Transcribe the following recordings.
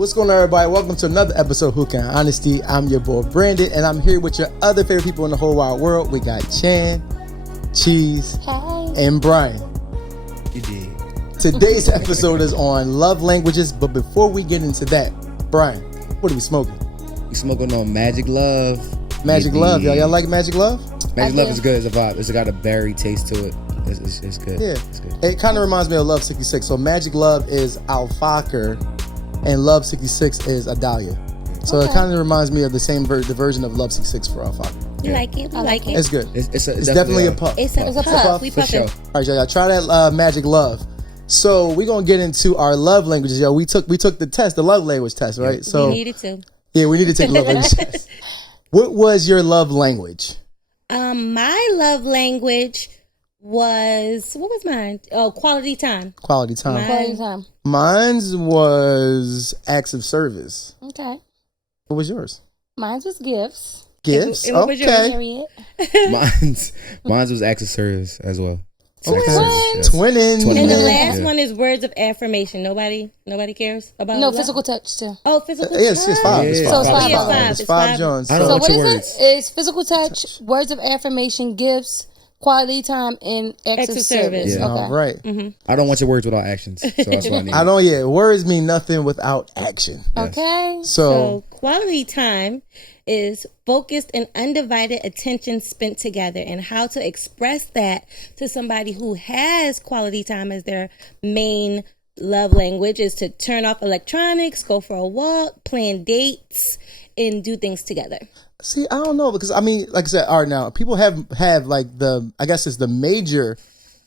What's going on, everybody? Welcome to another episode of Who Can Honesty. I'm your boy Brandon, and I'm here with your other favorite people in the whole wide world. We got Chan, Cheese, and Brian. You did. Today's episode is on love languages, but before we get into that, Brian, what are we smoking? We smoking on Magic Love. Magic Love, y'all like Magic Love? Magic Love is good as a vibe. It's got a berry taste to it. It's good. Yeah, it's good. It kind of reminds me of Love 66. So Magic Love is Alfaker, and Love 66 is Adalia. So it kind of reminds me of the same the version of Love 66 for Alfaker. You like it? I like it. It's good. It's definitely a puff. It's a puff. We puffing. Sure. All right, y'all try that Magic Love. So we're gonna get into our love languages, yo. We took the test, the love language test, right? Yeah. So we needed to. Yeah, we need to take a love language test. What was your love language? My love language was, what was mine? Oh, quality time. Quality time. Quality time. Mine's was acts of service. Okay. What was yours? Mine was gifts. Gifts. And what was yours, okay. Mine's was acts of service as well. Twinning. And the last one is words of affirmation. Nobody cares about No, love? physical touch too. Oh, physical touch. Yes, it's five. Yeah. It's So five. it's five. It's five Jones. I don't know So what what your is words. it? It's physical touch, words of affirmation, gifts, quality time, and acts of service. Yeah. Okay. All right. I don't want your words without actions. So that's what I need. I don't. Yeah, words mean nothing without action. Okay. So quality time is focused and undivided attention spent together, and how to express that to somebody who has quality time as their main love language is to turn off electronics, go for a walk, plan dates, and do things together. see, I don't know because I mean, like I said, all right, now people have like I guess it's the major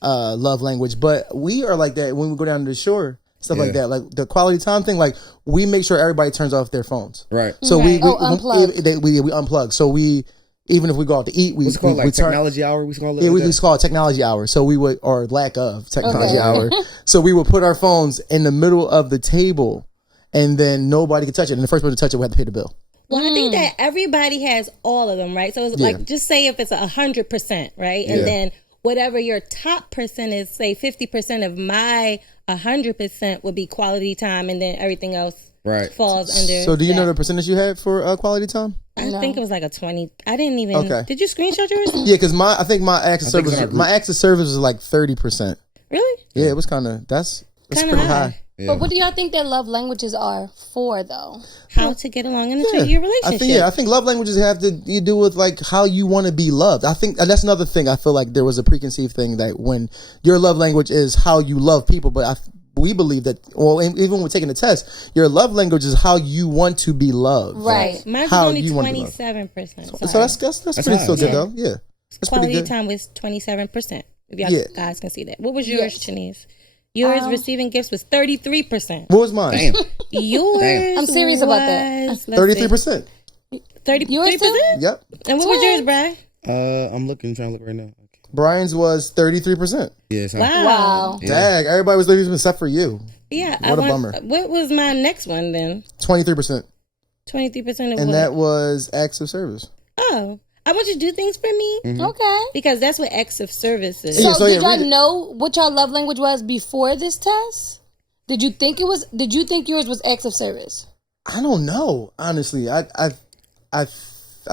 love language, but we are like that when we go down to the shore. Stuff like that, like the quality time thing. Like we make sure everybody turns off their phones. Right. So we unplug. we unplug. So we even if we go out to eat, What's it called? Like technology hour? We call it. Yeah, we call it technology hour. So we would, or lack of technology hour. So we would put our phones in the middle of the table, and then nobody could touch it. And the first person to touch it would have to pay the bill. Well, I think that everybody has all of them, right? So it's like, just say if it's 100%, right? And then whatever your top percent is, say 50% of my 100% would be quality time, and then everything else falls under. So do you know the percentage you had for quality time? I think it was like a 20. I didn't even. Okay. Did you screenshot yours? Yeah, because I think my acts of service was like 30%. Really? Yeah, it was that's Kinda pretty high. Yeah. But what do y'all think that love languages are for, though? How to get along in your relationship. I think love languages have to do with like how you want to be loved. I think, and that's another thing. I feel like there was a preconceived thing that when your love language is how you love people, but we believe that, well, even when we're taking the test, your love language is how you want to be loved. Right. Mine's only 27%. So that's pretty still good though. Yeah. That's quality time was 27%. If y'all guys can see that. What was yours, Shanice? Yours receiving gifts was 33%. What was mine? Damn. Yours I'm serious about that. 33%. 33%? Yep. And what was yours, Brian? I'm trying to look right now. Okay. Brian's was 33%. Yes. Wow. Yeah. Dang, everybody was 33% except for you. Yeah. What a bummer. What was my next one then? 23%. 23% of and what? that was acts of service. Oh. I want you to do things for me. Mm-hmm. Okay. Because that's what acts of service is. So did y'all know what y'all love language was before this test? Did you think yours was acts of service? I don't know, honestly. I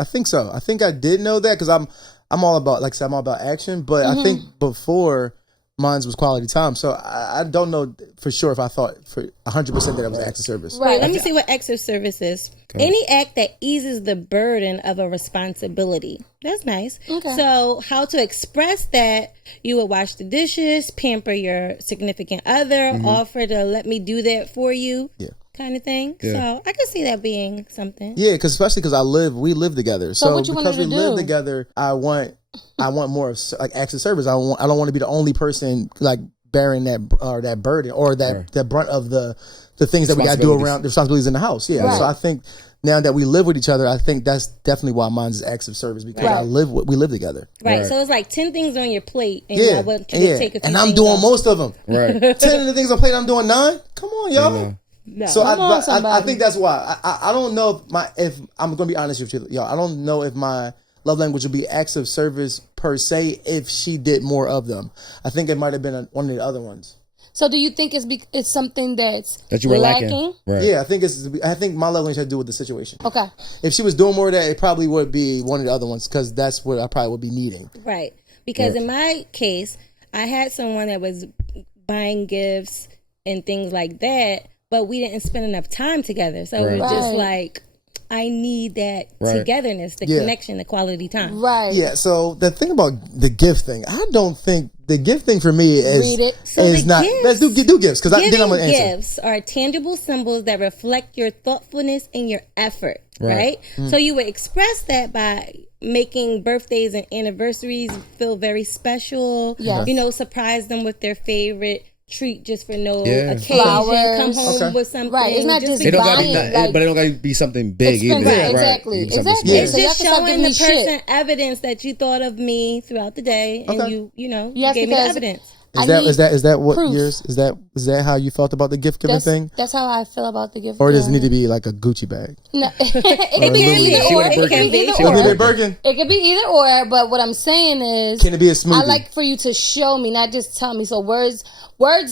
think so. I think I did know that because I'm all about, like I said, I'm all about action. But I think before mine was quality time. So I don't know for sure if I thought for 100% that it was acts of service. Right. Let me see what acts of service is. Okay. Any act that eases the burden of a responsibility. That's nice. Okay. So how to express that? You would wash the dishes, pamper your significant other, offer to let me do that for you. Yeah. Kind of thing. Yeah. So I can see that being something. Yeah, especially because we live together. So what you because we to live do? Together, I want more of like acts of service. I don't want to be the only person like bearing that burden or that brunt of the things that we got to do around the responsibilities in the house. Yeah. Right. So I think now that we live with each other, I think that's definitely why mine is acts of service because we live together. Right. So it's like 10 things on your plate, and I want you to take a few. And I'm doing off. most of them. Right. 10 of the things on plate, I'm doing 9. Come on, y'all. Yeah. No. So I think that's why I don't know if I'm going to be honest with you, y'all. I don't know if my love language would be acts of service per se if she did more of them. I think it might have been one of the other ones. So do you think it's something that you were lacking? Right. Yeah, I think my love language had to do with the situation. Okay. If she was doing more of that, it probably would be one of the other ones because that's what I probably would be needing. Right. Because in my case, I had someone that was buying gifts and things like that, but we didn't spend enough time together. So it was just like, I need that togetherness, the connection, the quality time. Right. Yeah, so the thing about the gift thing, I don't think the gift thing for me is not. Let's do gifts because then I'm going to answer. Gifts are tangible symbols that reflect your thoughtfulness and your effort, right? So you would express that by making birthdays and anniversaries feel very special. Yes. You know, surprise them with their favorite treat just for no occasion. Flowers. Come home with something. Right. It's not just it don't buying, but it don't gotta be something big either. Right. Exactly. Exactly. It's So just y'all can start showing giving the me person evidence that you thought of me throughout the day, and you Yes, gave me the evidence. Is that what proof. yours is that how you felt about the gift giving thing? That's how I feel about the gift. Or does it need to be like a Gucci bag? No, it could be either or. It could be either or. Birkin? It could be either or. But what I'm saying is, can it be a smoothie? I like for you to show me, not just tell me. So words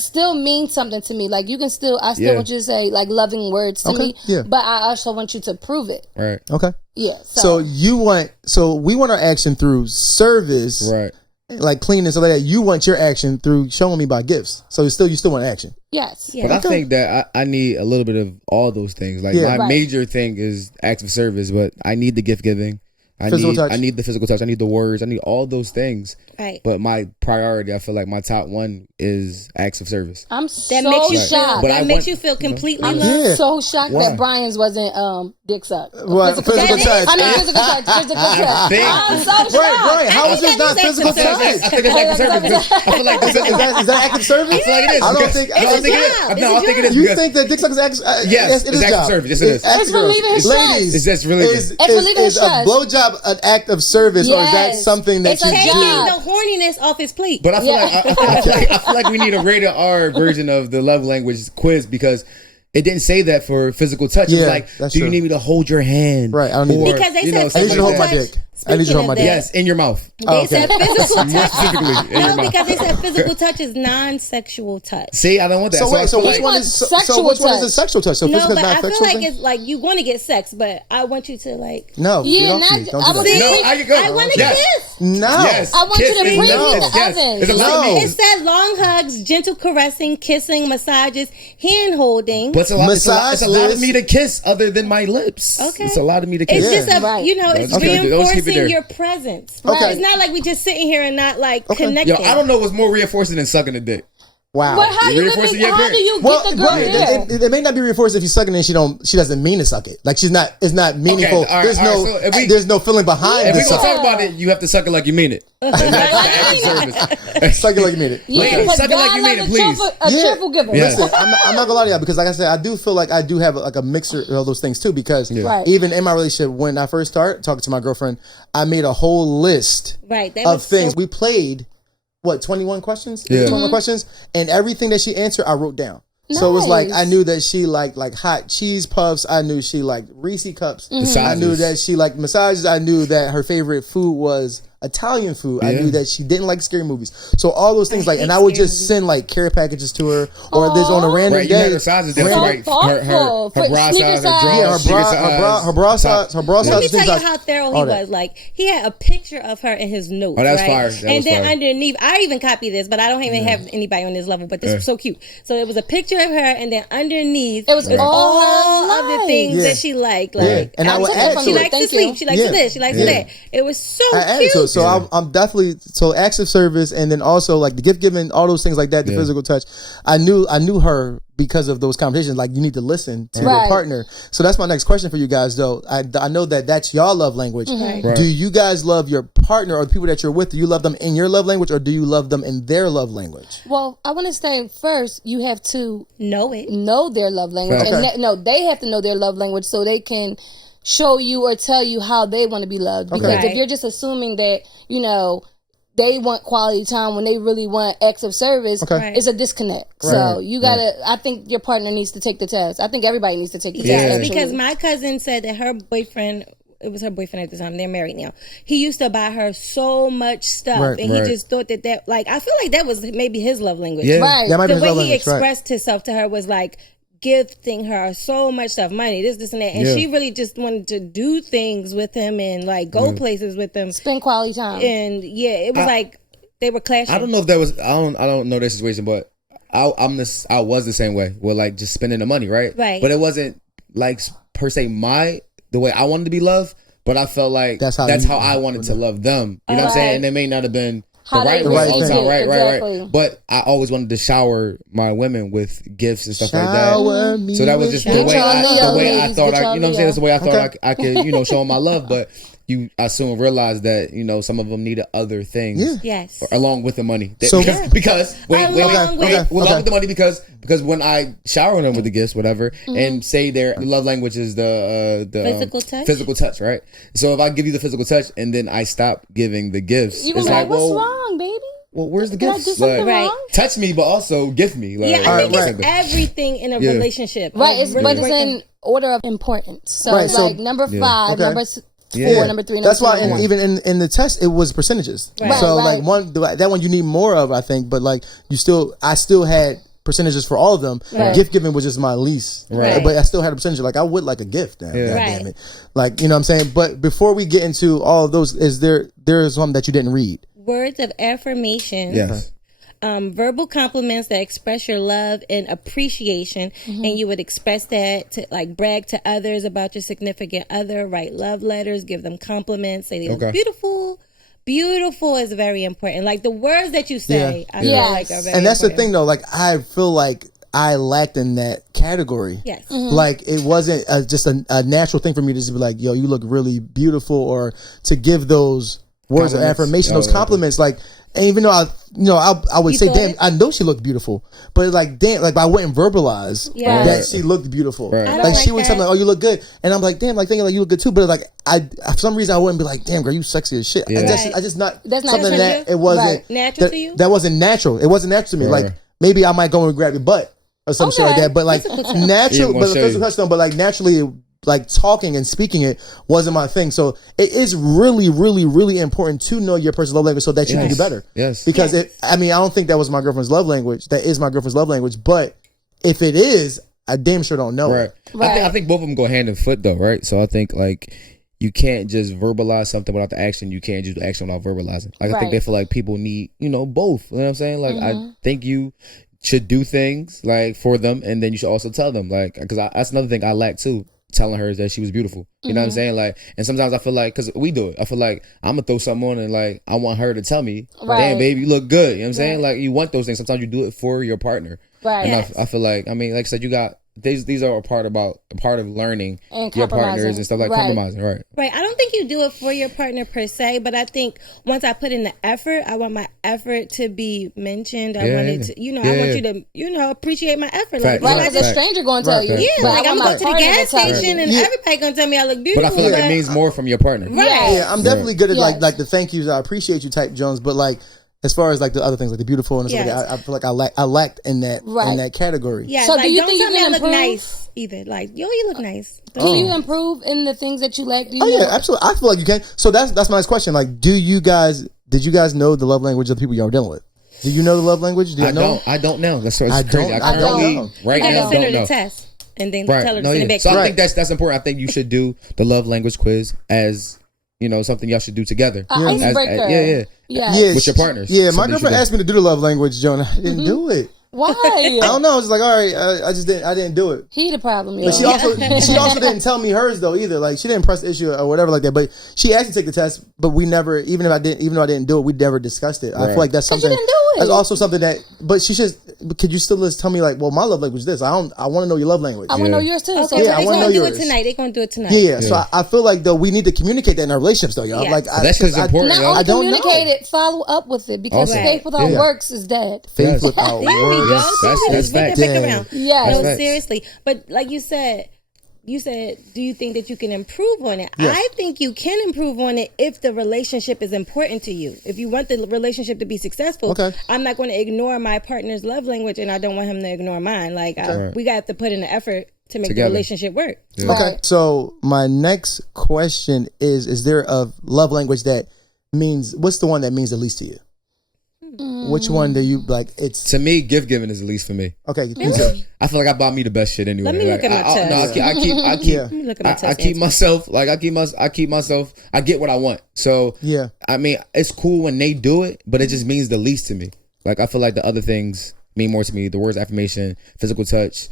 still mean something to me. Like I still want you to say like loving words to me. Yeah. But I also want you to prove it. Right. Okay. Yeah. So we want our action through service. Right. Like cleaning, so that you want your action through showing me by gifts. So you still want action. Yes. Yeah. But I think that I need a little bit of all those things. Like my major thing is acts of service, but I need the gift giving. I need the physical touch. I need the words. I need all those things. Right. But my priority, I feel like my top one is acts of service. I'm That so makes you shocked. feel. That makes you feel completely loved. I'm so shocked that Brian's wasn't dick suck. What? Physical touch. I mean physical touch. Physical touch. I'm so shocked. Right. How is this not physical touch? I think it's active service. I feel like is that active service? I feel like it is. I don't think it is. You think that dick suck is active? Yes, it's active service. Yes, it is. It's relieving his stress. Ladies, it's just relieving. Is a blowjob an act of service, or is that something that you taking do? the horniness off his plate? But I feel like we need a rated R version of the love language quiz because it didn't say that for physical touch. It was like, do you need me to hold your hand? Right. I don't need because they said I need you to hold my dick. I need you to hold my dick. Yes, in your mouth. They said physical touch. Specifically, in your mouth. Because they said physical touch is non-sexual touch. See, I don't want that. So which one is a sexual touch? So no, physical but is not I feel sexual like thing? it's like you want to get sex, but I want you to like. No. Yeah, don't do that. I want to kiss. No. Yes. I want you to bring me the oven. It's a lot of It means. said long hugs, gentle caressing, kissing, massages, hand holding. But it's a lot of me to kiss other than my lips. Okay. It's a lot of me to kiss. It's just it's reinforcing your presence. Okay. It's not like we just sitting here and not like connecting. Yo, I don't know what's more reinforcing than sucking a dick. Wow. But how do you get the girl there? It may not be reinforced if you suck it and she doesn't mean to suck it. Like it's not meaningful. Okay, there's no feeling behind it. If the we gonna suck. talk about it, you have to suck it like you mean it. That's the act of service. Suck it like you mean it. Yeah, suck it like you mean it, please. A cheerful giver. Listen, I'm not gonna lie to y'all because, like I said, I do feel like I do have like a mixture of those things too. Because even in my relationship, when I first started talking to my girlfriend, I made a whole list of things. We played 21 questions? Yeah. 21 questions, and everything that she answered, I wrote down. Nice. So it was like I knew that she liked hot cheese puffs. I knew she liked Reese cups. Mm-hmm. I knew that she liked massages. I knew that her favorite food was Italian food. I knew that she didn't like scary movies. So all those things, and I would just send like care packages to her, or there's on a random day. You had her sizes different, right? Her bra size, her bra size. Let me tell you how thorough he was. Like he had a picture of her in his notes. Oh, that's right? fire. And then underneath, I even copied this, but I don't even have anybody on this level. But this was so cute. So it was a picture of her, and then underneath, it was all of the things that she liked. Like, and I would add she likes to sleep. She likes this. She likes that. It was so cute. So I'm definitely acts of service, and then also like the gift giving, all those things like that, the physical touch. I knew her because of those conversations. Like you need to listen to your partner. So that's my next question for you guys, though. I know that's y'all love language. Mm-hmm. Right. Do you guys love your partner or the people that you're with? Do you love them in your love language, or do you love them in their love language? Well, I want to say first, you have to know their love language, and they have to know their love language so they can show you or tell you how they want to be loved. Because if you're just assuming that, they want quality time when they really want acts of service, it's a disconnect. Right. So you gotta, I think your partner needs to take the test. I think everybody needs to take the test. Because my cousin said that her boyfriend it was her boyfriend at the time. They're married now. He used to buy her so much stuff, and he just thought that like, I feel like that was maybe his love language. Yeah. Right. That might be The his love way he language, expressed himself to her was like gifting her so much stuff, money, this and that, and she really just wanted to do things with him and like go places with him, spend quality time, and it was like they were clashing. I don't know if that was I don't know their situation, but I was the same way with like just spending the money, right? But it wasn't like per se the way I wanted to be loved, but I felt like that's how I wanted to love them. You know what I'm saying? And it may not have been the right way all the time, right. But I always wanted to shower my women with gifts and stuff like that. So that was just the way I thought. You know what I'm saying? That's the way I thought I could, show them my love. But I soon realized that some of them needed other things, along with the money. So because along with the money, because when I shower them with the gifts, whatever, and say their love language is the physical touch, right? So if I give you the physical touch and then I stop giving the gifts, you gonna be like, what's wrong, baby? Well, where's the gifts? Did I do something wrong? Touch me, but also gift me. Like, I think it's everything in a relationship, right? But it's in order of importance. So it's like number 5, number 4, number 3. That's why, even in the text, it was percentages. So like that one you need more of, I think. But like I still had percentages for all of them. Gift giving was just my least, but I still had a percentage. Like I would like a gift. Damn it. Like, you know what I'm saying. But before we get into all of those, there's one that you didn't read? Words of affirmation. Yes. Verbal compliments that express your love and appreciation, and you would express that to like brag to others about your significant other, write love letters, give them compliments, say they look beautiful. Beautiful is very important. Like the words that you say, I feel like are very and that's important. the thing though. Like I feel like I lacked in that category. Yes. Like it wasn't just a natural thing for me to just be like, yo, you look really beautiful, or to give those words of affirmation, those compliments. Like, and even though I would say, damn, I know she looked beautiful, but like, damn, like I wouldn't verbalize that she looked beautiful. Like she would tell me, oh, you look good, and I'm like, damn, like thinking like you look good too, but like for some reason I wouldn't be like, damn, girl, you sexy as shit. I just not that's not something that it wasn't natural to you. That wasn't natural. It wasn't natural to me. Like maybe I might go and grab your butt or some shit like that, but like natural, but the physical touch but like naturally. Like talking and speaking it wasn't my thing. So it is really, really, really important to know your personal love language so that you can do better. Yes. Because I don't think that was my girlfriend's love language. That is my girlfriend's love language. But if it is, I damn sure don't know it. I think both of them go hand in foot though, right? So I think like you can't just verbalize something without the action. You can't just do the action without verbalizing. Like I think they feel like people need, both. You know what I'm saying? Like I think you should do things like for them, and then you should also tell them, like, because that's another thing I lack too. Telling her that she was beautiful. You know what I'm saying? Like, and sometimes I feel like, because we do it, I feel like I'm gonna throw something on and like I want her to tell me, damn baby, you look good. You know what I'm saying? Like you want those things. Sometimes you do it for your partner. Right. And I feel like, like I said, you got these are a part of learning and your partners and stuff, like compromising, right? Right. I don't think you do it for your partner per se, but I think once I put in the effort, I want my effort to be mentioned. I want it to, I want you to, appreciate my effort. Like, because a stranger going to tell you. Yeah, like I'm going to the gas station and everybody going to tell me I look beautiful. But I feel like it means more from your partner. Right. Yeah, I'm definitely good at like the thank yous, I appreciate you type Jones, but like as far as like the other things, like the beautiful and stuff like that, I feel like I lacked in that category. Yeah. So like, do you don't think tell you me can I improve? look nice either? Like, you look nice. Can you improve in the things that you lack? Yeah, absolutely. I feel like you can. So that's my next question. Like, did you guys know the love language of the people you're dealing with? Do you know the love language? Do you know? I don't know. That's crazy. I don't know. Right now, don't know. The test and then tell her to send it back. So I think that's important. I think you should do the love language quiz as something y'all should do together. Icebreaker. Yeah, with your partners. Yeah, my girlfriend asked me to do the love language, Jonah. I didn't do it. Why? I don't know. I was like, all right, I didn't do it. He the problem. But she also didn't tell me hers though either. Like she didn't press the issue or whatever like that. But she asked me to take the test, but we never, even though I didn't do it, we never discussed it. I feel like that's something. You didn't do it. That's also something that. But she should. Could you still just tell me like, well, my love language is this. I want to know your love language. I want to know yours too. Okay, so they're going to do it tonight. They're going to do it tonight. Yeah. So I feel like though we need to communicate that in our relationships though, y'all. Yeah. Like that's just important. Not only communicate it, follow up with it, because faith without works is dead. Faith without works. That's fact. Yeah. No, seriously. But like you said, do you think that you can improve on it? Yes. I think you can improve on it if the relationship is important to you. If you want the relationship to be successful, I'm not going to ignore my partner's love language, and I don't want him to ignore mine. Like we got to put in the effort to make the relationship work. Yeah. Okay, so my next question is there a love language that means, what's the one that means the least to you? Which one do you like? It's to me, gift giving is the least for me. Okay, really? I feel like I bought me the best shit anyway. Let me look at my test. I get what I want. So yeah, I mean, it's cool when they do it, but it just means the least to me. Like I feel like the other things mean more to me. The words affirmation, physical touch,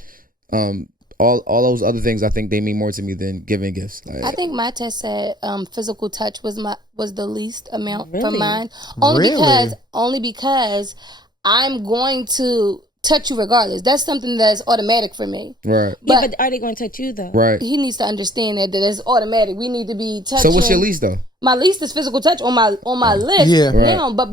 all those other things, I think they mean more to me than giving gifts. Like, I think my test said physical touch was the least amount for mine. Only because I'm going to touch you regardless. That's something that's automatic for me. Right. But are they going to touch you though? Right. He needs to understand that it's automatic. We need to be touching. So what's your least though? My least is physical touch on my list. Yeah. Now, but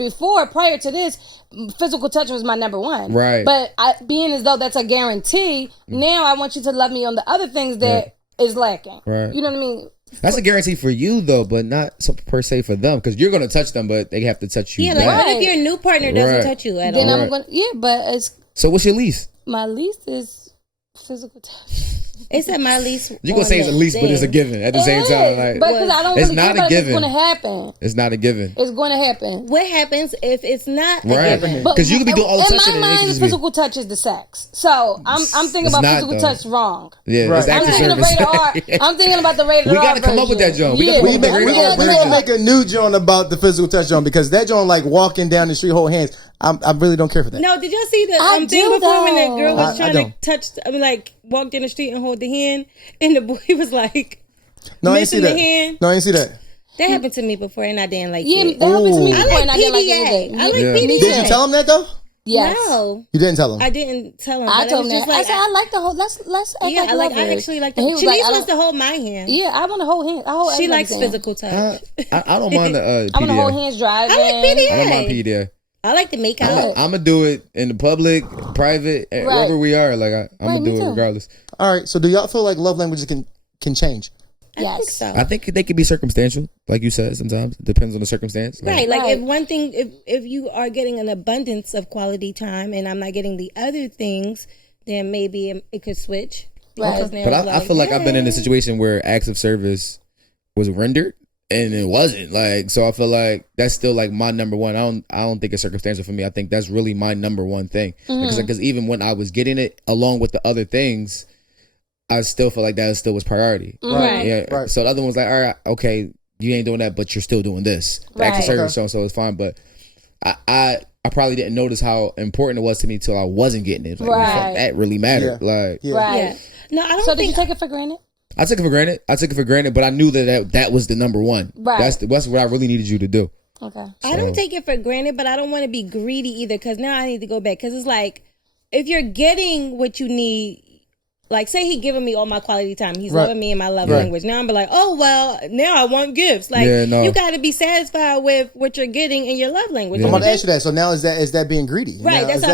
prior to this, physical touch was my number one. Right. But being as though that's a guarantee, now I want you to love me on the other things that is lacking. Right. You know what I mean? That's a guarantee for you though, but not per se for them, because you're going to touch them, but they have to touch you. Yeah, like what if your new partner doesn't touch you at all? Then I'm going. Yeah, but it's. So what's your least? My least is physical touch. It's at my least. You're gonna say it's a least, but it's a given at the same time. Like, but because I don't it's really not think a given. it's going to happen. It's not a given. It's going to happen. What happens if it's not right? Because you could be doing all the touching. In my mind, physical touch is the sex. So I'm thinking about physical touch wrong. Yeah, right. I'm thinking of rated R. I'm thinking about the rated R. We got to come up with that, John. We're gonna make a new John about the physical touch, John, because that John like walking down the street, hold hands. I really don't care for that. No, did y'all see the thing before when the girl was trying to touch? I mean, like walk down the street and hold the hand, and the boy was like, "No, I didn't see that. Hand. No, I didn't see that." That happened to me before, and I didn't like it. Yeah, that happened to me before, and I didn't like it. I like PDA. Did you tell him that though? Yes. No, you didn't tell him. I didn't tell him. I told him that. Like, I said I like the whole. Let's act I actually like the. Shanice wants to hold my hand. Yeah, I want to hold hands. She likes physical touch. I don't mind the PDA. I want to hold hands driving. I like PDA. I don't mind PDA. I like to make out. I'm gonna do it in the public, private, wherever we are. Like I'm gonna do it regardless. All right. So do y'all feel like love languages can change? Yes. I think so. I think they can be circumstantial, like you said. Sometimes it depends on the circumstance. Right. Like if one thing, if you are getting an abundance of quality time and I'm not getting the other things, then maybe it could switch. Right. But I feel like I've been in a situation where acts of service was rendered and it wasn't. Like, so I feel like that's still like my number one. I don't think it's circumstantial for me. I think that's really my number one thing. Because even when I was getting it along with the other things, I still feel like that still was priority. Right. Yeah. Right. So the other one's like, all right, okay, you ain't doing that, but you're still doing this. The acts of service, so it's fine. But I probably didn't notice how important it was to me till I wasn't getting it. Like, fuck, that really mattered. Yeah. Like, right. Yeah. No, I don't. So did you take it for granted? I took it for granted, but I knew that was the number one. Right. That's what I really needed you to do. Okay. I don't take it for granted, but I don't want to be greedy either, because now I need to go back. Because it's like, if you're getting what you need, like say he giving me all my quality time, he's loving me in my love language. Now I'm like, oh well, now I want gifts. Like you got to be satisfied with what you're getting in your love language. I'm about to ask you that. So now is that being greedy? Right. Now, that's how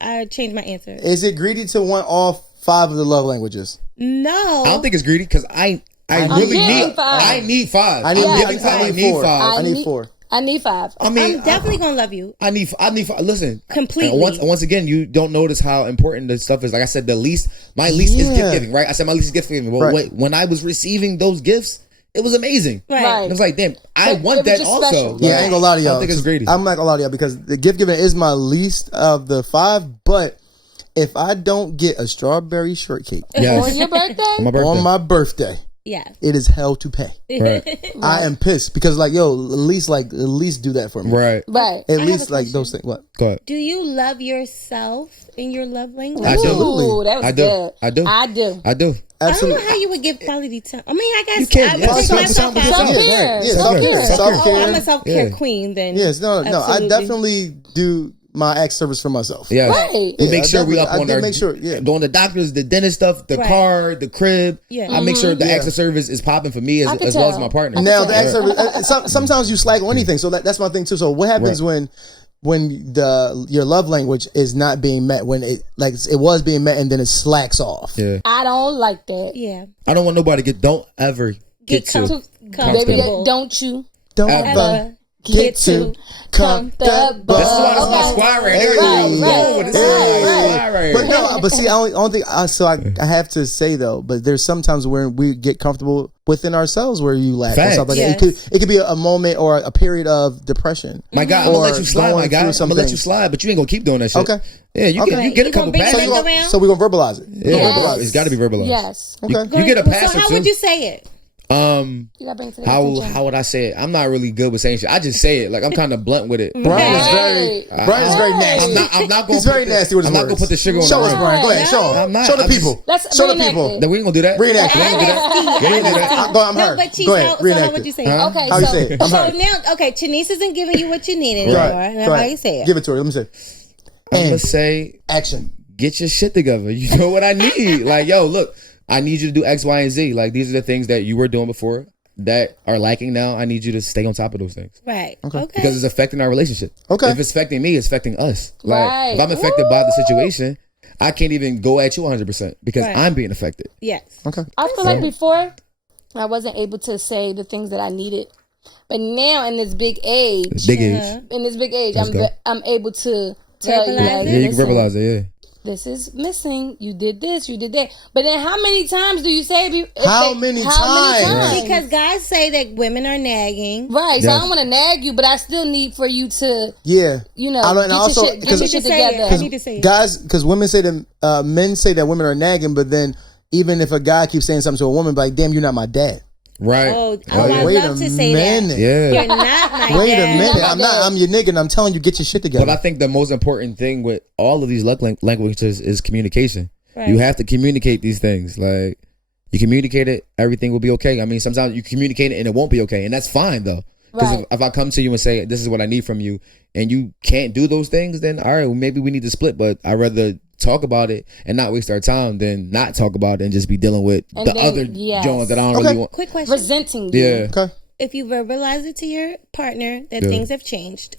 I changed my answer. Is it greedy to want all 5 of the love languages? No, I don't think it's greedy because I really need 5. I need 5. I need 4. I need 5. I mean, I'm definitely gonna love you. I need 5. Listen, completely. Once again, you don't notice how important this stuff is. Like I said, my least is gift giving. Right? I said my least is gift giving. But when I was receiving those gifts, it was amazing. Right. It was like, damn, I want that also. Yeah, I ain't gonna lie to y'all. I don't think it's greedy. I'm not gonna lie to y'all because the gift giving is my least of the 5. But if I don't get a strawberry shortcake on your birthday, on my birthday. Yeah, it is hell to pay. Right. I am pissed because at least do that for me. Right. At least like those things. What? Go ahead. Do you love yourself in your love language? I do. Ooh, that was good. I do. Absolutely. I don't know how you would give quality time. I mean, I guess you can. I would take myself out. Self-care. I'm a self-care queen then. Yes, no. I definitely do my act service for myself. Yeah, right. We make sure we up on our going to the doctors, the dentist stuff, the car, the crib. Yeah. I make sure the acts of service is popping for me as well as my partner. Now the acts of service, sometimes you slack on anything, so that's my thing too. So what happens when your love language is not being met, when it was being met and then it slacks off? Yeah, I don't like that. Yeah, I don't want nobody don't ever get too comfortable. Baby, don't you? Don't ever get to comfortable. This is why this is my squad right here. But no, but see, I only think so. I have to say though, but there's sometimes where we get comfortable within ourselves where you lack and stuff like that. It could be a moment or a period of depression. My God, I'm gonna let you slide. My God, I'm gonna let you slide, but you ain't gonna keep doing that shit. Okay. Yeah, you get a couple passes. So we're gonna verbalize it. Yeah, it's got to be verbalized. Yes. Okay. You get a pass or two. So how would you say it? How would I say it? I'm not really good with saying shit. I just say it. Like I'm kind of blunt with it. Brian is very nasty. I'm not going. He's very nasty with his words. I'm not gonna put the sugar on. Show us, Brian. Go ahead. Show him. I'm not. Show the people. Show the people. We ain't gonna do that. Reenact it. I'm hurt. Go ahead. So how would you say it? Okay. How you say it? So now, Chanice isn't giving you what you need anymore. Now how you say it? Give it to her. Let me say. I'm gonna say action. Get your shit together. You know what I need. Like, yo, look, I need you to do X, Y, and Z. Like, these are the things that you were doing before that are lacking now. I need you to stay on top of those things. Right. Okay. Because it's affecting our relationship. Okay. If it's affecting me, it's affecting us. Like, if I'm affected by the situation, I can't even go at you 100% because I'm being affected. Yes. Okay. I feel like before I wasn't able to say the things that I needed, but now in this big age, I'm able to tell you. Yeah, you can verbalize it. Yeah. This is missing. You did this. You did that. But then, how many times do you say? How many times? Because guys say that women are nagging. Right. So I don't want to nag you, but I still need for you to. Yeah. You know. Get your shit together. I need to say it. Guys, because women say that men say that women are nagging, but then even if a guy keeps saying something to a woman, like, damn, you're not my dad. Right. I love to say that. Yeah. You're not my dad. Wait a minute. I'm your nigga, and I'm telling you, get your shit together. But I think the most important thing with all of these languages is communication. Right. You have to communicate these things. Like, you communicate it, everything will be okay. I mean, sometimes you communicate it and it won't be okay, and that's fine though. Because if I come to you and say, this is what I need from you, and you can't do those things, then all right, well, maybe we need to split. But I'd rather talk about it and not waste our time than not talk about it and just be dealing with other Jones that I don't really want. Quick question. Resenting you. Yeah. Okay. If you verbalize it to your partner that things have changed,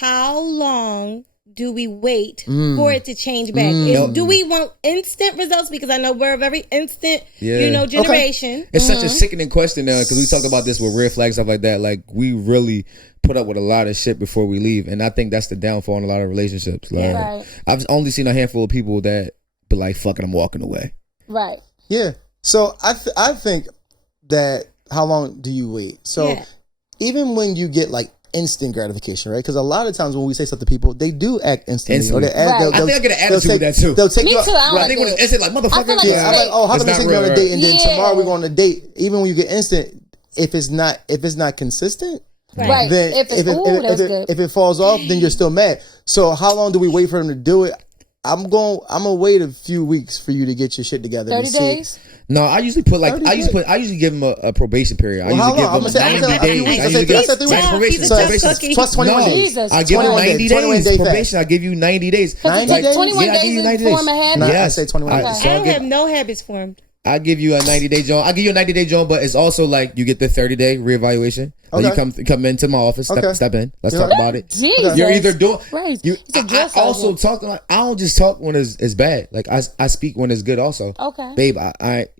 how long do we wait for it to change back? Do we want instant results? Because I know we're a very instant, generation. Okay. It's such a sickening question now because we talk about this with red flags, stuff like that. Like, we really put up with a lot of shit before we leave, and I think that's the downfall in a lot of relationships. Like, I've only seen a handful of people that be like, "Fuck it, I'm walking away." Right. Yeah. So I think that how long do you wait? So even when you get like instant gratification, right? Because a lot of times when we say stuff to people, they do act instantly. Or I think I get an attitude with that too. They'll take you. I think when it's instant, like, motherfucker. I'm like, oh, how about we take you on a date and then tomorrow we're going on a date? Even when you get instant, if it's not consistent. Right. Then if it falls off, then you're still mad. So how long do we wait for him to do it? I'm gonna wait a few weeks for you to get your shit together. 30 days? No, I usually put like I usually give him a probation period. I usually give him 90 days. I usually give probation. Plus 21 days. I give him 90 days probation. I give you 90 days. 90 days? 21 days is form a habit? Yes. I say 21 days. I don't have no habits formed. I give you a 90-day joint. I'll give you a 90-day joint, but it's also like you get the 30-day reevaluation. Okay. You come into my office, step in. Let's talk about it. Jesus. You're either doing. Right. I also talk. I don't just talk when it's bad. Like I speak when it's good. Also. Okay. Babe,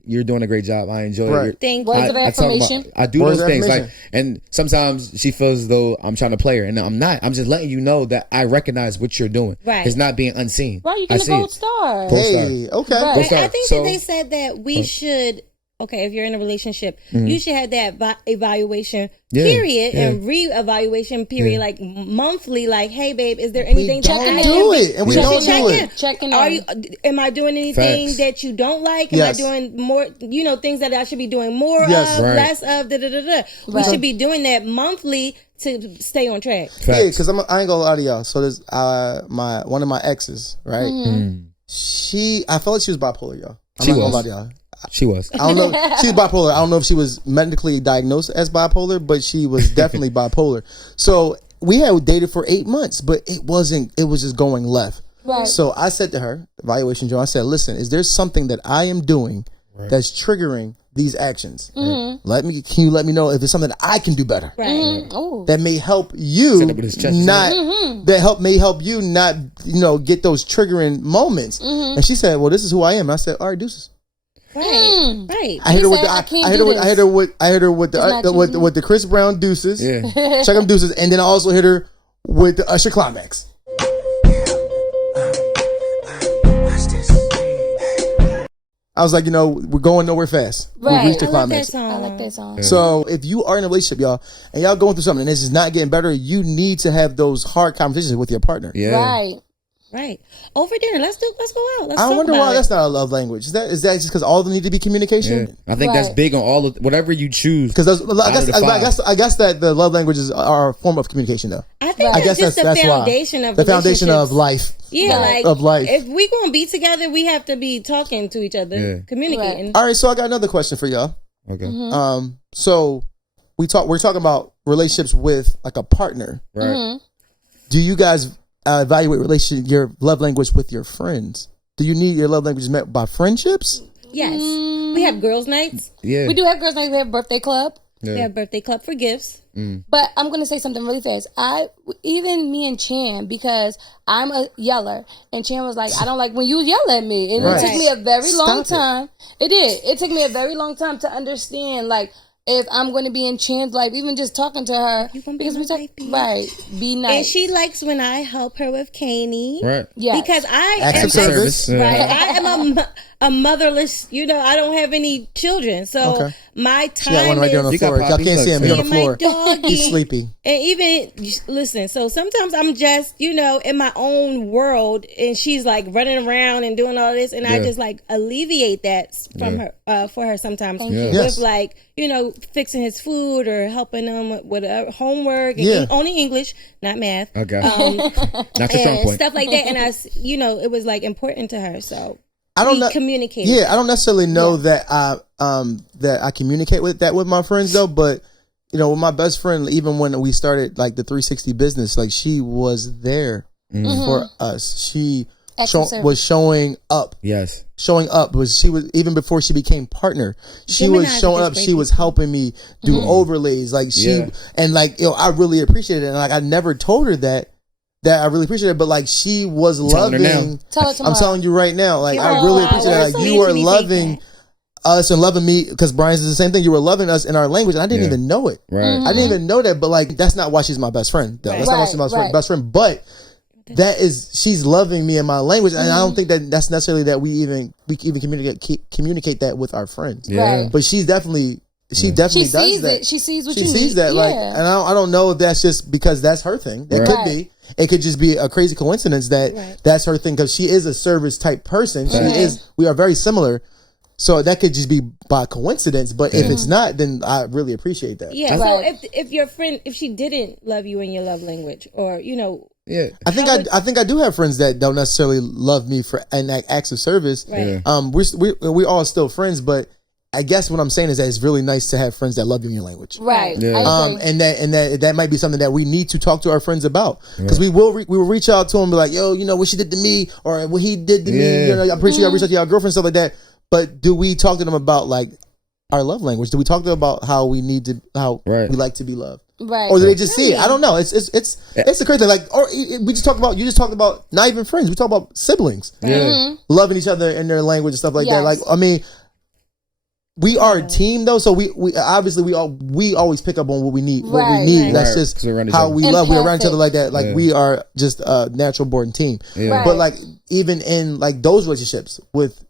you're doing a great job. I enjoy it. Thank you. Words of affirmation. I do those things. Like, and sometimes she feels as though I'm trying to play her, and I'm not. I'm just letting you know that I recognize what you're doing. Right. It's not being unseen. Right. You get a gold star. Hey. Okay. Right. I think that they said that we should. Okay, if you're in a relationship, you should have that evaluation period and re-evaluation period, like monthly. Like, hey, babe, is there anything we don't do it? And we don't do it. Checking am I doing anything that you don't like? Am I doing more? Things that I should be doing more of, less of. We should be doing that monthly to stay on track. Yeah, because I ain't gonna lie to y'all. So there's one of my exes, right? I felt like she was bipolar, y'all. I'm not gonna lie to y'all. She was. I don't know. She's bipolar. I don't know if she was medically diagnosed as bipolar, but she was definitely bipolar. So we had dated for 8 months, but it was just going left. Right. So I said to her, evaluation Joe, I said, listen, is there something that I am doing that's triggering these actions? Can you let me know if it's something that I can do better? Right. That may help you may help you not, get those triggering moments. And she said, well, this is who I am. And I said, all right, deuces. Right. I hit her with the Chris Brown deuces. Yeah. Check them deuces, and then I also hit her with the Usher climax. I was like, we're going nowhere fast. Right. We reached the climax. I like that song. So if you are in a relationship, y'all, and y'all going through something and this is not getting better, you need to have those hard conversations with your partner. Yeah. Right. Over dinner. Let's go out. Let's I talk wonder about why it. that's not a love language. Is that just because all of them need to be communication? Yeah. I think that's big on all of whatever you choose. Because I guess that the love languages are a form of communication, though. I think that's just the foundation of the foundation of life. Yeah, of life. If we gonna be together, we have to be talking to each other, communicating. All right, so I got another question for y'all. Okay. So we're talking about relationships with like a partner. Right. Do you guys evaluate your love language with your friends? Do you need your love language met by friendships? Yes. We have girls' nights. Yeah. We do have girls' nights. We have birthday club. Yeah. We have birthday club for gifts. But I'm going to say something really fast. Even me and Chan, because I'm a yeller, and Chan was like, I don't like when you yell at me. And it took me a very long time. It did. It took me a very long time to understand, like, if I'm going to be in Chan's life, even just talking to her, because we talk, right, be nice. And she likes when I help her with Kanye. Right. Yeah. Because I am service. Right. I am a motherless, I don't have any children. So my time got one right there on the floor. Y'all can't see him. He's on the floor. He's sleepy. And even, listen, so sometimes I'm just, in my own world, and she's like running around and doing all this, and I just like alleviate that from her, for her sometimes. With like, fixing his food or helping him with homework, and only English, not math. Okay. Not your strong point. Stuff like that. And it was like important to her. So I don't communicate. Yeah, I don't necessarily know that I communicate with my friends though, but with my best friend, even when we started like the 360 business, like she was there for us. She was showing up. Yes. Showing up she was even before she became partner. She was showing up. She was helping me do overlays. Like and like I really appreciated it. And like I never told her that I really appreciate it, but like she was loving. Tell her tomorrow. I'm telling you right now, like I really appreciate it. Like you are loving us and loving me, because Brian's is the same thing. You were loving us in our language, and I didn't even know it. Right. I didn't even know that, but like that's not why she's my best friend. Though. That's not why she's my best friend. But she's loving me in my language, and I don't think that's necessarily that we even communicate that with our friends. Yeah. Right. But she definitely does that. She sees what she you sees need. that, like, and I don't know if that's just because that's her thing. That could be. It could just be a crazy coincidence that that's her thing, because she is a service type person. She is. We are very similar. So that could just be by coincidence, but if it's not, then I really appreciate that. Yeah. So if your friend, if she didn't love you in your love language, or yeah, I think I do have friends that don't necessarily love me for an acts of service. Right. We all still friends, but I guess what I'm saying is that it's really nice to have friends that love you in your language. Right. Yeah. And that might be something that we need to talk to our friends about, because we will reach out to them and be like, yo, what she did to me or what he did to me. I'm pretty sure I reached out to your girlfriend, stuff like that. But do we talk to them about like our love language? Do we talk to them about how we we like to be loved? Right. Or do they just see it? I don't know. It's a crazy thing. Like, or you just talked about not even friends. We talk about siblings. Yeah. Loving each other in their language and stuff like that. Like, I mean, we are a team though, so we obviously we always pick up on what we need. What we need. That's just how we love. We're around each other like that. Like we are just a natural born team. Yeah. But like even in like those relationships with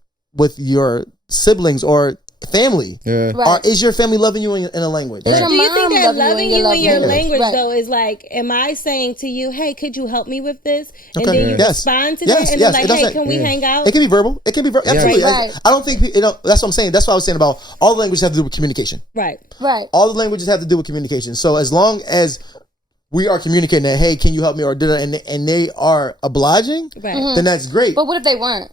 your siblings or family, is your family loving you in a language? Do you think that loving you in your language though is like, am I saying to you, hey, could you help me with this? And then you respond to that, and then like, hey, can we hang out? It can be verbal. It can be absolutely. Right. I don't think that's what I'm saying. That's what I was saying about all the languages have to do with communication. Right. All the languages have to do with communication. So as long as we are communicating that, hey, can you help me, or and they are obliging, then that's great. But what if they weren't?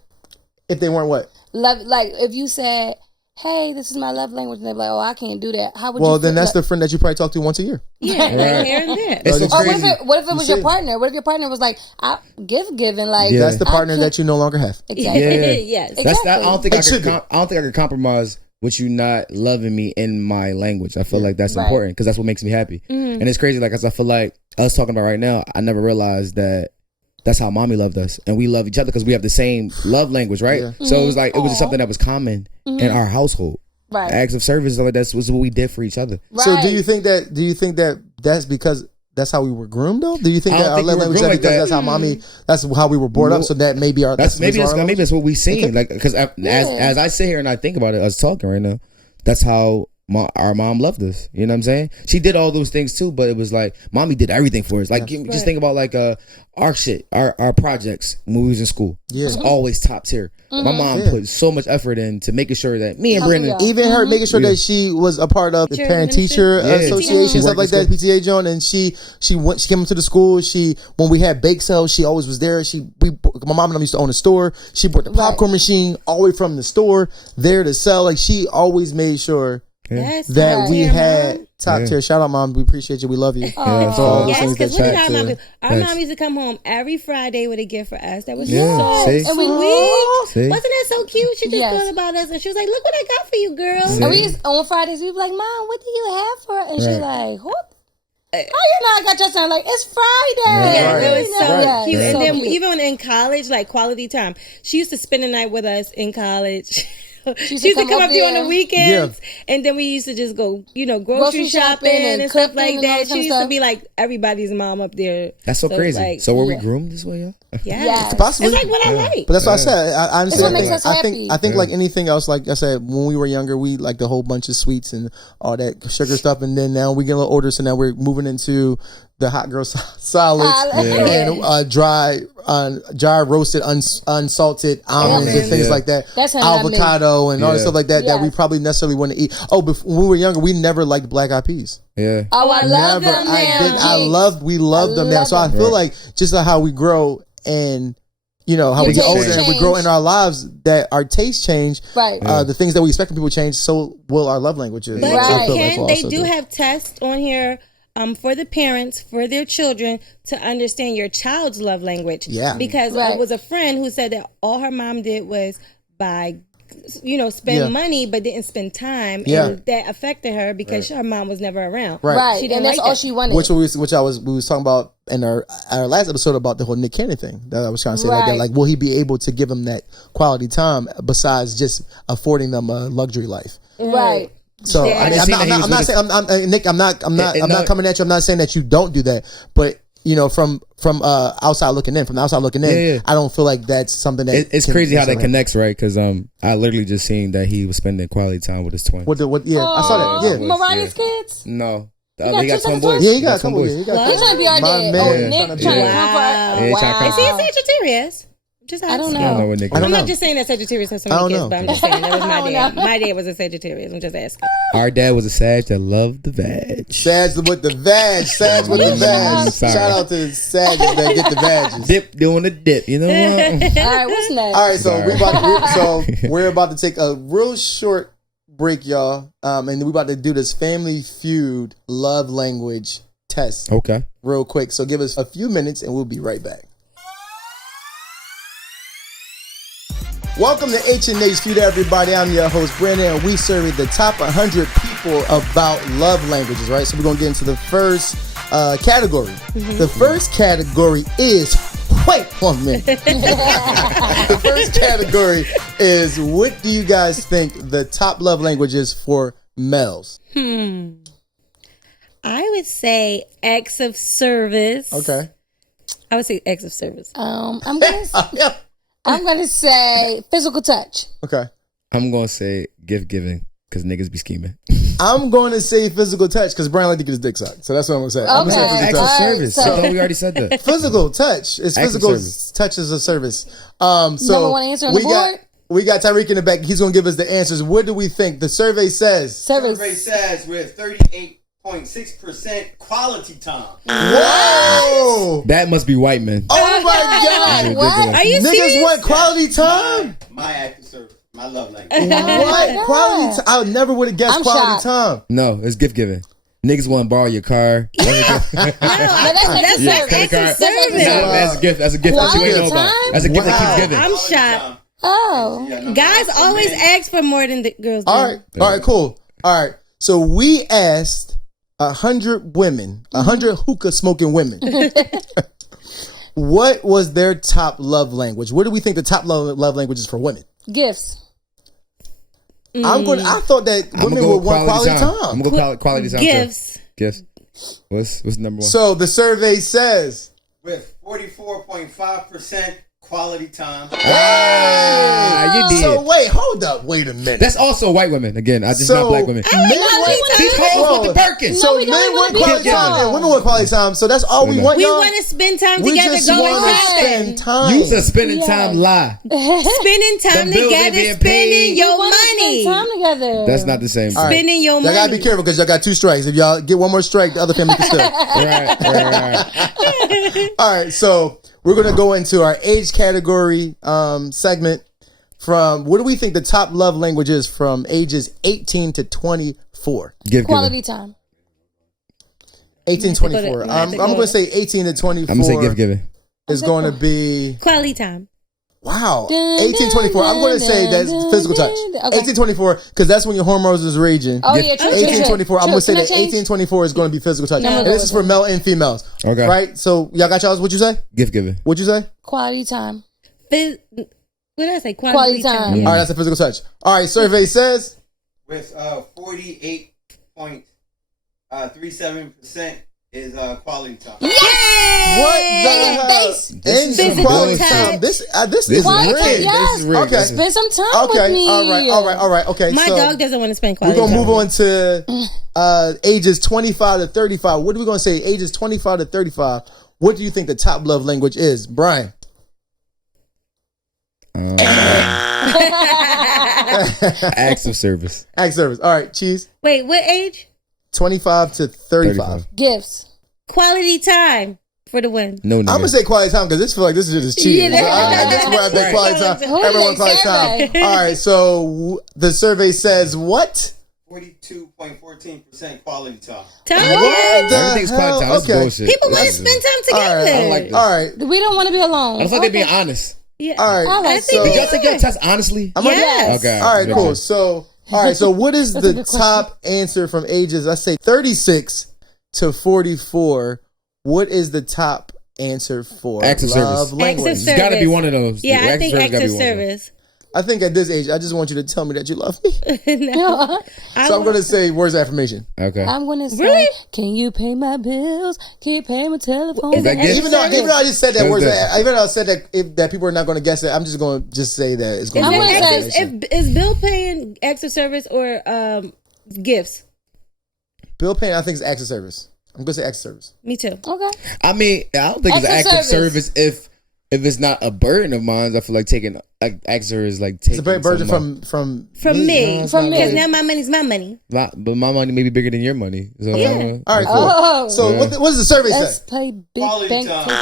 If they weren't what? Like if you said, hey, this is my love language, and they're like, oh, I can't do that. How would you Well, then that's the friend that you probably talk to once a year. Yeah, here and there. It's or what if it was your partner? What if your partner was like, giving like that's the partner that you no longer have. Exactly. Yeah. Yes. Exactly. I don't think I could compromise with you not loving me in my language. I feel like that's important, because that's what makes me happy. And it's crazy, like, as I feel like us talking about right now, I never realized that that's how mommy loved us, and we love each other because we have the same love language, right? Yeah. So it was like it was just something that was common in our household. Right. Acts of service, like that's what we did for each other. Right. So do you think that that's because that's how we were groomed though? Do you think that our love language like because that's how we were brought up? So that maybe maybe that's what we seen. Like because as I sit here and I think about it, us talking right now, that's how our mom loved us. You know what I'm saying? She did all those things too, but it was like mommy did everything for us. Like just think about like our shit, our projects when we was in school. Yeah, it's always top tier. My mom put so much effort into making sure that me and Brandon, even her making sure that she was a part of the parent teacher association, stuff like that, PTA joint, and she came into the school. When we had bake sales, she always was there. My mom and I used to own a store. She brought the popcorn machine all the way from the store there to sell. Like she always made sure that we had top tier. Shout out, mom. We appreciate you. We love you. Yes, because look at our mom used to come home every Friday with a gift for us. That was so sweet. Wasn't that so cute? She just thought about us and she was like, "Look what I got for you, girls." And we on Fridays we'd be like, "Mom, what do you have for?" And she's like, "Whoop." Oh, I got your son. Like, it's Friday. Yeah, it was so cute. And then even in college, like quality time, she used to spend the night with us in college. She used to come up here on the weekends, and then we used to just go, grocery shopping and stuff like that. She used to be like everybody's mom up there. That's so crazy. Like, so were we groomed this way, y'all? Yeah, it's like what I like. But that's what I said. I understand. I think like anything else, like I said, when we were younger, we liked a whole bunch of sweets and all that sugar stuff, and then now we get a little older, so now we're moving into the hot girl salads and dry roasted unsalted almonds and things like that. That's avocado and all that stuff like that that we probably necessarily want to eat. Oh, when we were younger, we never liked black eyed peas. Yeah. Oh, I love them now. We love them now. So I feel like just like how we grow and how we get older and we grow in our lives, that our tastes change. Right. The things that we expect from people change. So will our love languages. But they do have tests on here. For the parents, for their children, to understand your child's love language. Yeah. Because it was a friend who said that all her mom did was spend money, but didn't spend time. Yeah. And that affected her because her mom was never around. Right. She didn't and that's all she wanted. We was talking about in our last episode about the whole Nick Cannon thing. That I was trying to say like that. Like, will he be able to give them that quality time besides just affording them a luxury life? Right. So I mean, I'm not saying Nick. I'm not coming at you. I'm not saying that you don't do that, but from outside looking in, I don't feel like that's something that it's crazy how that connects, right? Because I literally just seen that he was spending quality time with his twin. I saw that. Yeah, Mariah's kids. No. He got twin boys. Yeah, he got twin boys. He's trying to be our dad. Nick trying to come for. Is he a Sagittarius? I don't know. I'm not just saying that Sagittarius has so many kids, but I'm just saying that was my dad. My dad was a Sagittarius. I'm just asking. Our dad was a Sag that loved the vag. Sags with the vag. Sags with the vag. Shout out to the Sags that get the vages. Dip doing the dip. You know what? All right, what's next? All right, so we're about to take a real short break, y'all, and we're about to do this Family Feud love language test. Okay. Real quick. So give us a few minutes, and we'll be right back. Welcome to H&H Feud, everybody. I'm your host, Brandon, and we survey the top 100 people about love languages, right? So we're going to get into the first category. Mm-hmm. The first category is... Wait 1 minute. The first category is, what do you guys think the top love language is for males? I would say acts of service. Okay. I would say acts of service. I'm going to say physical touch. Okay. I'm going to say gift giving because niggas be scheming. I'm going to say physical touch because Brian like to get his dick sucked. So that's what I'm going to say. I'm going to say acts of service. I thought we already said that. Physical touch. It's physical touch is a service. So number one answer on the board? We got Tyreek in the back. He's going to give us the answers. What do we think? The survey says. Survey says we're 38.6% quality time. Whoa! That must be white men. Oh my God! What? Are you serious? Niggas want quality time? My act of service. My love language. What? Quality time? I never would have guessed quality time. No, it's gift giving. Niggas want to borrow your car. That's acts of service. That's a gift. That's a gift that you ain't know about. That's a gift that keeps giving. I'm shocked. Oh. Guys always ask for more than the girls do. All right, cool. All right. So we asked 100 women, 100 hookah smoking women. What was their top love language? What do we think the top love language is for women? Gifts. I thought that women would want quality time. I'm gonna go quality time. Gifts. What's number one? So the survey says with 44.5% quality time. You did. So wait a minute. That's also white women. Again, I just not black women. These hoes with the Birkins. So men want quality time and women want quality time. So that's all we want. We want to spend time together, going shopping. You said spending time lie. Spending time together, spending your money. Spend time together. That's not the same. Spending your money. Y'all gotta be careful because y'all got 2 strikes. If y'all get one more strike, the other family can still. Right. All right, so we're gonna go into our age category segment. From what do we think the top love language is from ages 18 to 24? Quality time. 18 to 24. I'm gonna say 18 to 24. I'm gonna say gift giving. Is going to be quality time. Wow. 18 24. I'm going to say that's physical touch. Okay. 18 24 because that's when your hormones is raging. Oh yeah, true. 18 24. I'm going to say that 18 24 is going to be physical touch. And this is for male and females. Okay. Right? So y'all got y'all's what you say? Gift giving. What'd you say? Quality time. What did I say? Quality time. Yeah. All right, that's a physical touch. All right, survey says with 48.37% is quality time. Yes! What the hell? This quality time. This is real. Yes. Okay. Spend some time with me. All right. Okay. My dog doesn't want to spend quality time. We're going to move on to ages 25 to 35. What are we going to say? Ages 25 to 35. What do you think the top love language is? Brian. Acts of service. Acts of service. All right, Cheese. Wait, what age? 25 to 35. Gifts. Quality time for the win. No, I'm gonna say quality time because this feels like this is just cheating. Yeah, this is where I bet quality time. Everyone quality time. All right, so the survey says what? 42.14% quality time. Everything's quality time. That's bullshit. People want to spend time together. All right. We don't want to be alone. I thought they're being honest. Yeah. All right. Did y'all take your test honestly? Yes. Okay. All right, cool. So, what is the top answer from ages, let's say 36 to 44? What is the top answer for acts of service? Language? It's got to be one of those. Yeah, I think acts of service. I think at this age, I just want you to tell me that you love me. No. So I'm going to say words of affirmation. Okay. I'm going to say, can you pay my bills? Can you pay my telephone? Even though I just said that words, even though I said that people are not going to guess it, I'm just going to just say that it's going to be is bill paying acts of service or gifts? Bill paying, I think, is acts of service. I'm going to say acts of service. Me too. Okay. I mean, I don't think it's active service if it's not a burden of mine. I feel like taking acts of service is like taking. It's a burden from me. Because now my money's my money. But my money may be bigger than your money. So yeah. All right, cool. So what does the survey say? Let's play big bank. What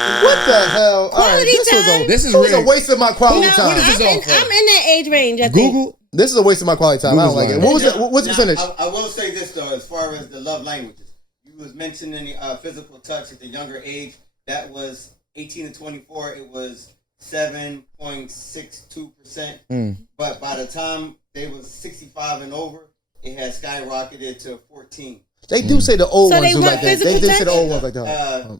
the hell? Quality time. This is a waste of my quality time. I'm in that age range. I think. Google. This is a waste of my quality time. Google's I don't like it. What's the percentage? I will say this though, as far as the love languages, you was mentioning physical touch at the younger age. That was 18 to 24. It was 7.62%. But by the time they was 65 and over, it had skyrocketed to 14. They do say the old ones do like that. They did say the old ones like that.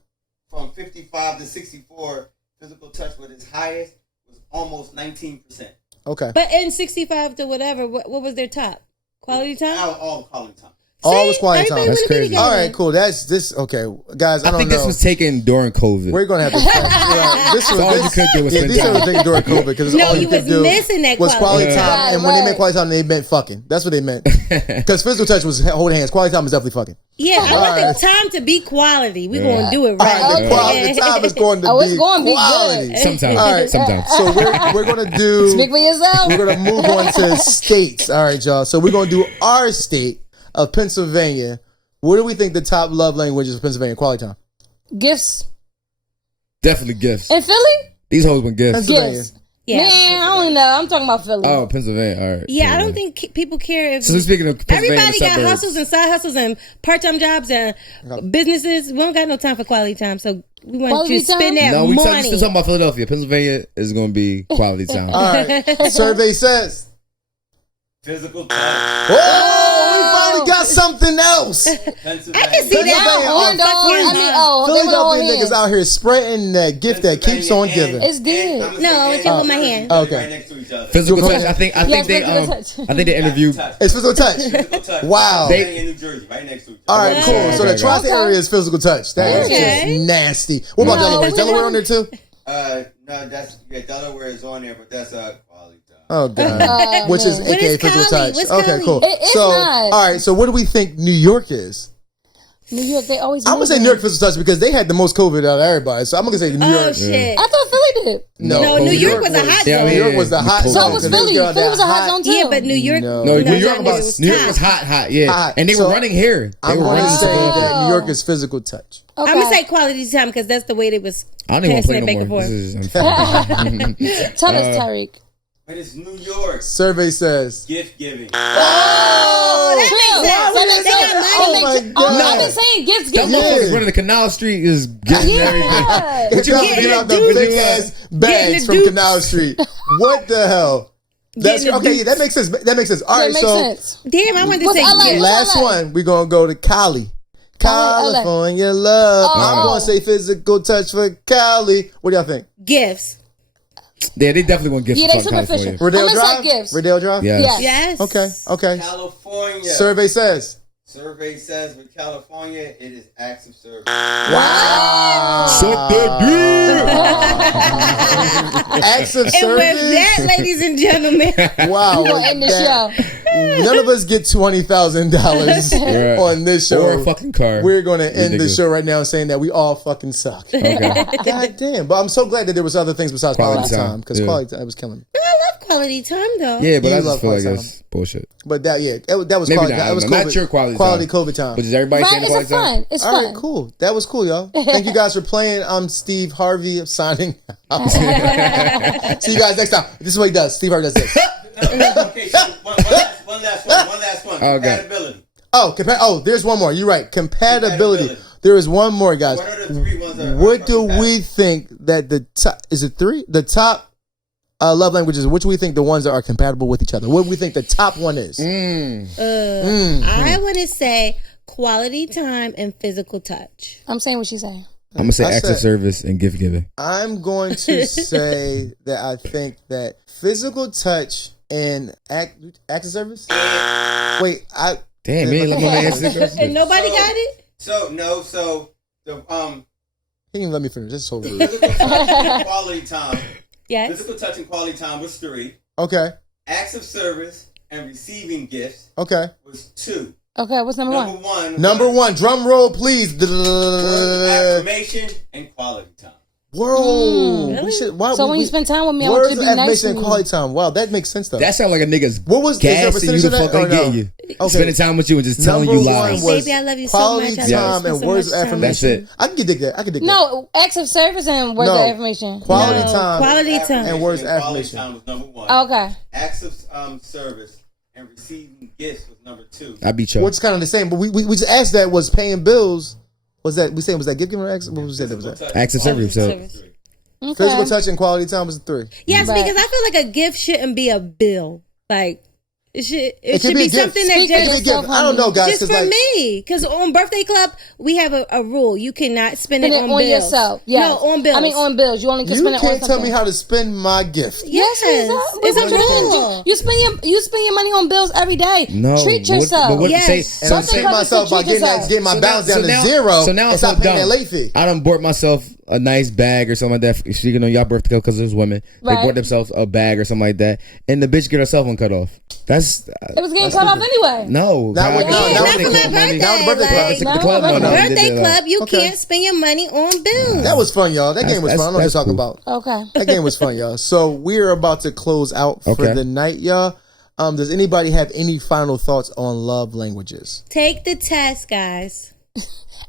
From 55 to 64, physical touch was its highest was almost 19%. Okay. But in 65 to whatever, what was their top? Quality time? All quality time. All was quality time. That's crazy. All right, cool. That's this. Okay, guys. I don't think know. this was taken during COVID. We're gonna have to. This was all you could do was spend these time. was taken during COVID because all you could do was quality time. And when they meant quality time, they meant fucking. That's what they meant. Because physical touch was holding hands. Quality time is definitely fucking. Yeah, I want the time to be quality. We're gonna do it right. All right, the quality time is going to be quality. Sometimes. All right, sometimes. So we're gonna do. Speak for yourself. We're gonna move on to states. All right, y'all. So we're gonna do our state of Pennsylvania. What do we think the top love language is for Pennsylvania? Quality time. Gifts. Definitely gifts. In Philly? These hoes been gifts. Gifts. Yeah. Man, I don't know. I'm talking about Philly. Oh, Pennsylvania. All right. Yeah, I don't think people care if. So speaking of Pennsylvania, everybody got hustles and side hustles and part-time jobs and businesses. We don't got no time for quality time, so we want you to spend that money. No, we're still talking about Philadelphia. Pennsylvania is going to be quality time. All right. Survey says physical touch. Oh, we finally got something else. close. I can see that. Pennsylvania, Philadelphia niggas out here spreading that gift that keeps on giving. It's good. No, I'm gonna with my hand. Okay. Right next to each other. Physical touch. I think they interviewed. It's physical touch. Physical touch. Wow. In New Jersey, right next to each other. All right, cool. So the tri-state area is physical touch. That is just nasty. What about Delaware? Is Delaware on there too? No, Delaware is on there, but that's quality time. Oh god, which is aka physical touch. Okay, cool. It's So not. all right, so what do we think New York is? New York, they always. I'm gonna say New York physical touch because they had the most COVID out of everybody. So I'm gonna say New York. Oh shit! I thought Philly did. No, New York was a hot zone. New York was the hot zone. So was Philly. Philly was a hot zone too. Yeah, but New York. No, New York was hot. Yeah, Hot. and they were running here. I'm going to say that New York is physical touch. Okay. I'm gonna say quality time because that's the way they was. I don't even want to play passing it no more. back This and is unfair. Tell us, Tariq. But it's New York. Survey says Gift giving. Oh, that makes sense. I've been saying gifts. That motherfuckers running the Canal Street is getting everything. What you get out the big ass bags from Canal Street? What the hell? That's okay. Yeah, that makes sense. That makes sense. All right, so damn, I wanted to say LA? last one. We're gonna go to Cali. California love. I'm gonna say physical touch for Cali. What do y'all think? gifts. Yeah, they definitely want gifts. Yeah, they superficial. Rodale I'm gonna Drive. say gifts. Rodale Drive. Yes. Yes. Okay. California. Survey says with California, it is acts of service. Wow. Suck the dick. Acts of And service. with that, ladies and gentlemen, Wow. We'll end the show. None of us get $20,000 on this show. Or a fucking car. We're going to end the Ridiculous. show right now saying that we all fucking suck. Okay. God damn. But I'm so glad that there was other things besides quality time because quality time was killing me. I love quality time though. Yeah, but You I love just feel like quality that's bullshit. But that was Maybe quality not. time. It was Not COVID. your quality Quality time. COVID time. But is everybody saying Right, quality it's fun. time? It's All fun. right, cool. That was cool, y'all. Thank you guys for playing. I'm Steve Harvey signing out. See you guys next time. This is what he does. Steve Harvey does this. Okay, so one last one. Okay. Compatibility. There's one more. You're right. Compatibility. Compatibility. There is one more, guys. What are the three ones that are What do compatible? we think that the top, is it three? The top love languages, which we think the ones that are compatible with each other. What do we think the top one is? I want to say quality time and physical touch. I'm saying what she's saying. I'm going to say I acts said- of service and gift giving. I'm going to say that I think that physical touch and acts of service. Wait, Damn, you ain't let me answer this. And nobody got it? So the he didn't let me finish. This is so rude. physical touch and quality time. Yes. Physical touch and quality time was 3. Okay, Acts of service and receiving gifts okay. was 2. Okay, what's number one? Number one, drum roll, please. Affirmation and quality time. Whoa. Really? We should, why, So we, when you spend time with me, I words want you of to be nice affirmation to and me. quality time. Wow, that makes sense though. That sounds like a nigga's What was is there a gassing percentage you of the that fuck or ain't no? getting you. Okay. Spending time with you and just telling you Number lies. one was Baby, I love you so quality much. I time love you and so words of much time. affirmation. That's it. I can dig that. I can dig that. No, acts of service and words of affirmation. Quality No, time. quality time. And words of quality affirmation. time was number 1. Okay. Acts of service and receiving gifts was number 2. I beat you. Which is kind of the same, but we just asked that was paying bills. Was that we saying was that gift giving or acts? What was that? Was that Acts of service. So Service. Okay. physical touch and quality time was 3. Yes, But- because I feel like a gift shouldn't be a bill. Like it should could be a gift. something that Speak for It could just be a gift. I don't know, guys. just 'Cause for like, me. Because on Birthday Club we have a rule: you cannot spend it Spend it on on bills. yourself. Yes. No, on bills. I mean, on bills. You only can you spend it on can't something. tell me how to spend my gift. Yes, It's it's a rule. You spend your money on bills every day. no. Treat What- yourself. But what Yes. say? And So I Something treat comes myself to by treat yourself. getting my balance down to now- 0 So now and I stop feel paying that dumb. late fee. I done bought myself a nice bag or something like that. Speaking on y'all birthday because there's women, they Right. bought themselves a bag or something like that, and the bitch get her cell phone cut off. That's It was getting cut off anyway. no. Not with- God, no, they not clip for my money. birthday, Not the birthday club. It's like- the club No, money. no, They did Birthday that. Club, you Okay. can't spend your money on bills. That was fun, y'all. That game was That's- fun. I know what you're that's talking cool. about. Okay. That game was fun, y'all. So we're about to close out for Okay. the night, y'all. Does anybody have any final thoughts on love languages? Take the test, guys.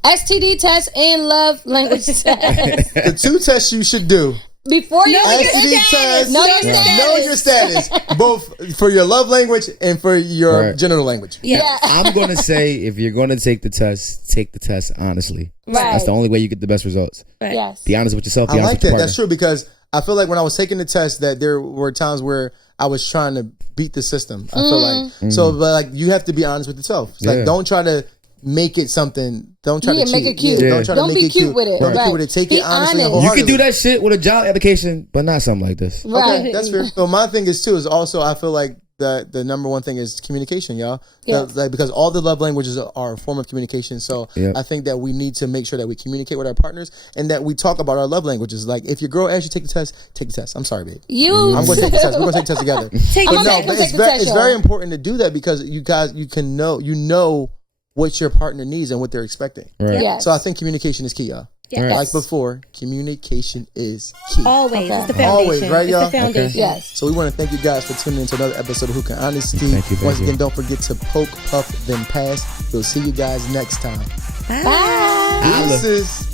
STD test and love language test. The 2 tests you should do. Before you Know your STD test, Know your status. know your status, both for your love language and for your Right. genital language. Yeah. I'm gonna say if you're gonna take the test honestly. Right. That's the only way you get the best results. Right. Yes. Be honest with yourself. Be I honest like with your that. partner. That's true because I feel like when I was taking the test that there were times where I was trying to beat the system. I feel like so, but like you have to be honest with yourself. It's like Yeah. don't try to make it something. Don't try to cheat. Make it cute. Don't try to make be it cute with it. Don't be cute with it. Take it honestly and wholeheartedly. You can do that shit with a job application, but not something like this. Right. Okay, that's fair. So my thing is too is also I feel like the number one thing is communication, y'all. Yeah. Because all the love languages are a form of communication. So I think that we need to make sure that we communicate with our partners and that we talk about our love languages. Like if your girl asks you to take the test, take the test. I'm sorry, babe. I'm going to take the test. We're going to take the test together. It's very important to do that because you guys, you know what your partner needs and what they're expecting. Right. Yes. So I think communication is key, y'all. Yes. Like before, communication is key. Always. It's the foundation. Always, right, y'all? It's the foundation. Okay. Yes. So we want to thank you guys for tuning into another episode of Who Can Honesty. Once again, don't forget to poke, puff, then pass. We'll see you guys next time. Bye. Deuces.